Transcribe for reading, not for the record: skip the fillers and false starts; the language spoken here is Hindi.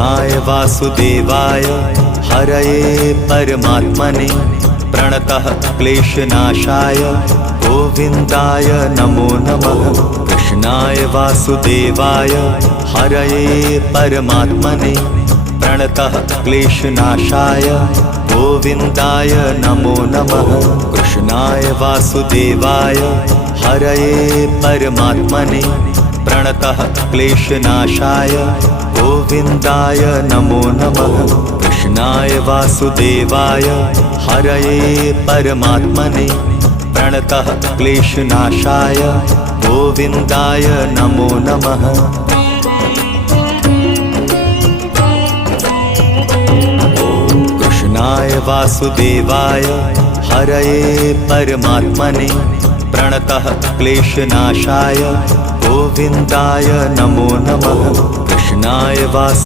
कृष्णाय वासुदेवाय हरये परमात्मने प्रणतः क्लेशनाशाय गोविन्दाय नमो नमः। कृष्णाय वासुदेवाय हरये परमात्मने प्रणतः क्लेशनाशाय गोविन्दाय नमो नमः। कृष्णाय वासुदेवाय हरये परमात्मने प्रणतः क्लेशनाशाय गोविन्दाय नमो नमः। कृष्णाय वासुदेवाय हरये परमात्मने प्रणतः क्लेशनाशाय गोविन्दाय नमो नमः। कृष्णाय वासुदेवाय हरये परमात्मने प्रणतः क्लेशनाशाय गोविन्दाय नमो नमः। कृष्णाय वासुदेवाय